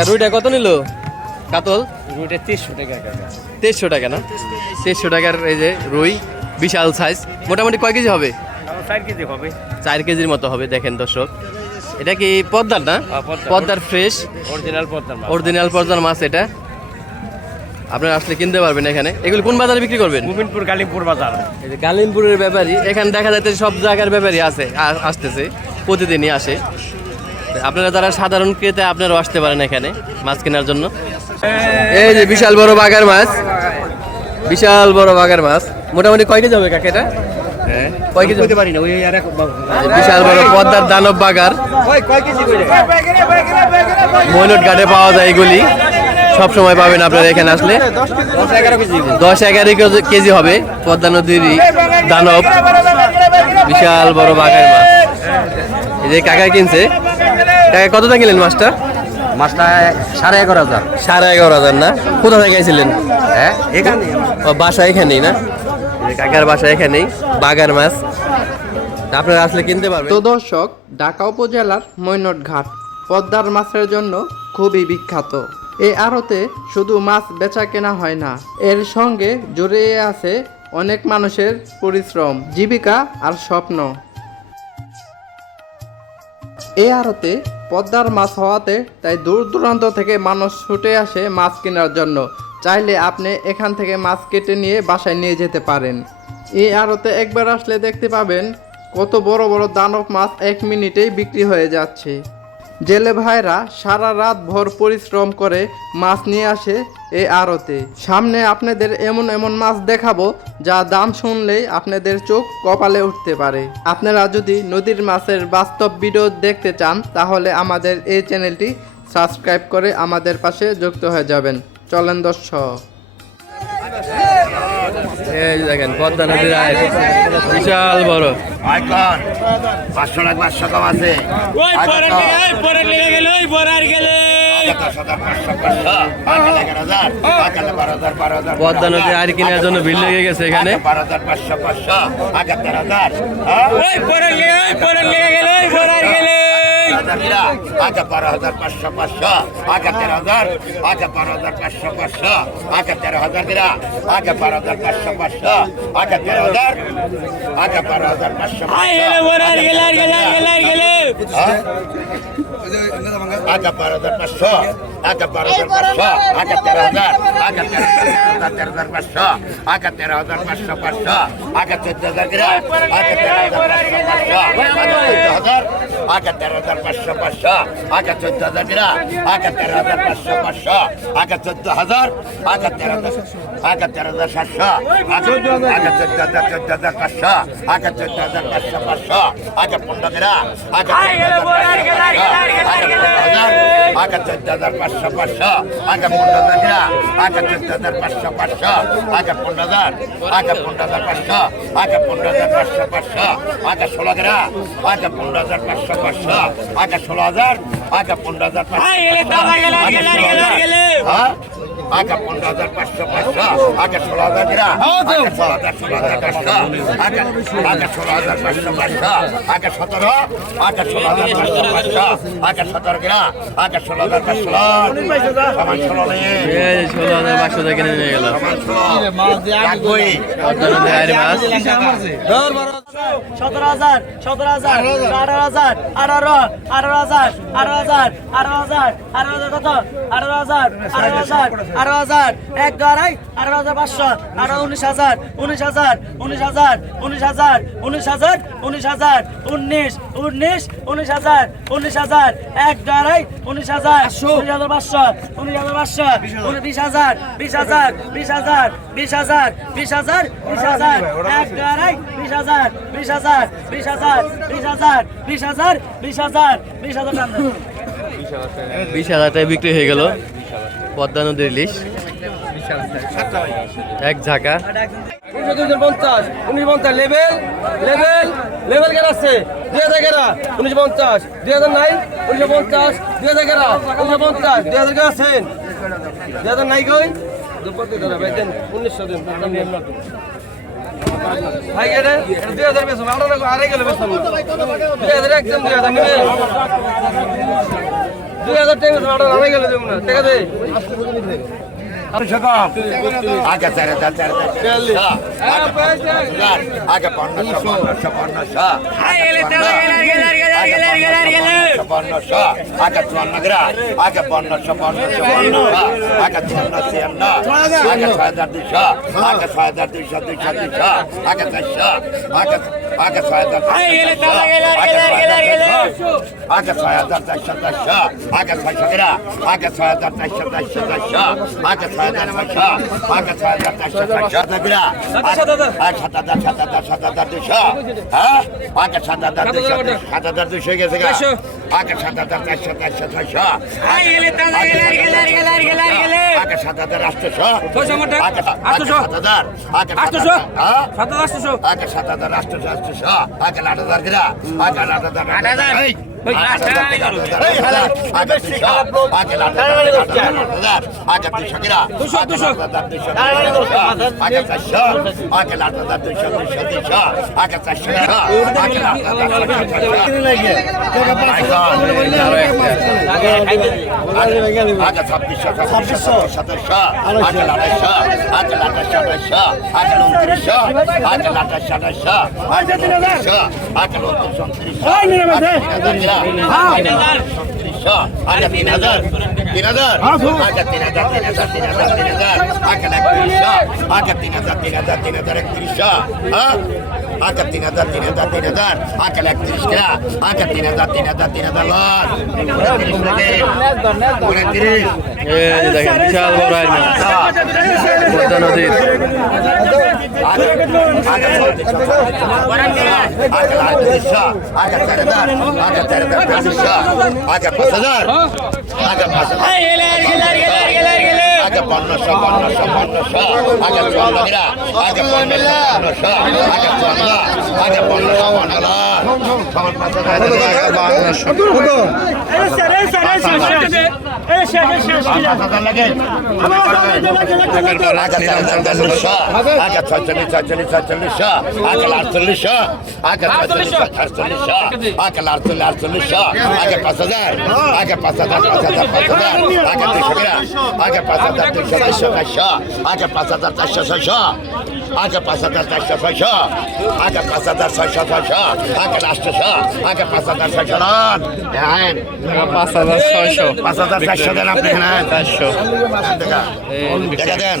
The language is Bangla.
কাকা রুইটা কত নিল কাতল? রুইটা 300 টাকা কাকা। 2300 টাকা না? 2300 টাকার এই যে রুই, বিশাল সাইজ। মোটামুটি কয় কেজি হবে? 4 কেজি হবে। 4 কেজির মতো হবে। দেখেন দর্শক, এটা কি পদ্মার না? পদ্মার ফ্রেশ অরিজিনাল পদ্মার মাছ। এটা আপনারা আসলে কিনতে পারবেন এখানে। এগুলো কোন বাজারে বিক্রি করবেন? গোবিন্দপুর গালিমপুর বাজার। এই যে গালিমপুরের ব্যাপারী, এখানে দেখা যাচ্ছে সব জায়গার ব্যাপারী আছে, আসতেছে, প্রতিদিনই আসে। আপনারা যারা সাধারণ ক্রেতা আপনারাও আসতে পারেন এখানে মাছ কেনার জন্য। এই যে বিশাল বড় বাগার মাছ, বিশাল বড় বাগার মাছ। মোটামুটি কয় কেজি হবে কাকা এটা? কয় কেজি হতে পারি না ওই আর এক বিশাল বড় পদ্মার দানব বাগার। কয় কেজি করে? ময়নট ঘাটে পাওয়া যায় এগুলি, সব সময় পাবেন আপনারা এখানে আসলে। 10-11 কেজি হবে পদ্মা নদীর দানব, বিশাল বড় বাগার মাছ। এই যে কাকা কিনছে। কাকা কত টাকা কিনলেন মাছটা? মাছটা 11,500। 11,500 না? কোথা থেকে গেছিলেন? হ্যাঁ এখানে। ও বাসা এখানেই না? কাকার বাসা এখানেই, বাগার মাছ আপনারা আসলে কিনতে পারবেন। তো দর্শক, ঢাকা উপজেলার মৈনট ঘাট পদ্মার মাছের জন্য খুবই বিখ্যাত। এই আড়তে শুধু মাছ বেচা কেনা হয় না, এর সঙ্গে জড়িয়ে আছে অনেক মানুষের পরিশ্রম, জীবিকা আর স্বপ্ন। এই আড়তে পদ্মার মাছ হওয়াতে তাই দূর দূরান্ত থেকে মানুষ ছুটে আসে মাছ কেনার জন্য। চাইলে আপনি এখান থেকে মাছ কেটে নিয়ে বাসায় নিয়ে যেতে পারেন। এই আড়তে একবার আসলে দেখতে পাবেন কত বড় বড় দানব মাছ 1 মিনিটেই বিক্রি হয়ে যাচ্ছে। জেলে ভাইরা সারা রাত ভর পরিশ্রম করে মাছ নিয়ে আসে এই আড়তে। সামনে আপনাদের এমন এমন মাছ দেখাবো যা দাম শুনলেই আপনাদের চোখ কপালে উঠতে পারে। আপনারা যদি নদীর মাছের বাস্তব ভিডিও দেখতে চান তাহলে আমাদের এই চ্যানেলটি সাবস্ক্রাইব করে আমাদের পাশে যুক্ত হয়ে যাবেন। চলেন দর্শক। এই যে দেখেন পদ্মা নদীর আয়, বিশাল বড়। 500 টাকা 500 কম আছে। ওই পরে লেগে গেল, ওই পরার গেলে। পদ্মা নদীর আয় কেনার জন্য ভিড় লেগে গেছে এখানে। 12,500 আগে 13,000। ওই পরে লেগে গেল, ওই পরার গেলে। আগে 12,500 আগে 13,000 আগে 12,500 আগে 13,000 দিরা আগে 12,500 আগে 13,000 আগে 12,500 আগে 12,500 আগে 12,500 আগে 13,000 আগে 13,500 আগে 13,500 আগে 14,000 দিরা আগে 13,500 আগে 13,500 আগে 14,000 দিরা আগে 13,500 আগে 14,000 আগে 13,700 আগে 14,500 আগে 14,500 আগে 15 দিরা আগে 14,500 আগে 14,500 আগে 15,000 দিরা আগে 14,500 আগে 15,000 আগে 15,500 আগে 15,500 আগে 16 দিরা আগে 15,500 আগে 16,000 আগে 15,500 আগে 15,500 আগে 16,000 দিরা আগে 16,500 আগে 16,500 আগে 17 আগে 16,500 আগে 17 দিরা আগে 16,500 সমান 16 নিয়ে 16,500 টাকা কিনে নিয়ে গেল। সমান 16 রাখবই। পদ্মা নদীর আয় মাছ 17,000 17,000 18,000 18,000 18,000 18,000 18,000 18,000 কত 18,000 18,000 18,000 এক গড়াই 18,500 19,000 19,000 19,000 19,000 19,000 19,000 19 19 19,000 19,000 এক গড়াই 19,000 19,500 19,500 20,000 20,000 20,000 20,000 20,000 20,000 এক গড়াই 20,000 20,000 20,000 20,000 20,000 20,000 20,000 টাকা 20,000 টাকায় বিক্রি হয়ে গেল পদ্মা নদীর ইলিশ এক ঝাঁকা। 1950 1950 লেভেল লেভেল লেভেল কেন আছে 2000 কেনা 1950 2000 নাই 1950 2000 কেনা 1950 2000 কেনা আছেন 2000 নাই কই দুপতি ধরা ভাই দেন 1900 দেন ভাই এটা 2000 পেছো আরে গেল পেছো 2000 একদম 2000 নেবে 2000 টাকা ভাড়া নামে গেলে দেব না টাকা দে আগে 4000 আগে 1500 আগে 54 গ্রা আগে 1500 আগে 53 আগে 6200 আগে 6200 আগে 400 আগে 6000 আগে 6400 আগে 600 গ্রা আগে 6400 আগে 6400 আগে 6400 গ্রা আগে 7200 হ্যাঁ আগে 7200 গেছে গা আগে 7400 আগে 7800 আগে 8000 আগে 800 আগে 7800 আগে 8000 গ্রা আগে 8000 আগে 3000 আগে 3000 আগে 31 আগে 3000 হ্যাঁ আগে 3000 আগে 31 গ্রা আগে 3000 লস 29 এই যে দেখেন বিশাল বড় আইন মাছ পদ্মা নদীর আগে 5000 আগে 5000 আগে 1500 আগে 54 গ্রা আগে 1500 আগে 54 আগে 1500 লাগে আগে 46 আগে 48 আগে 5000 আগে 5000 আগে 200 গ্রা আগে 5200 আগে 5400 আগে 5400 আগে 5600 আগে 800 আগে 5600 হ্যাঁ 5600 5400 দেন আপনি হ্যাঁ 400 টাকা দেন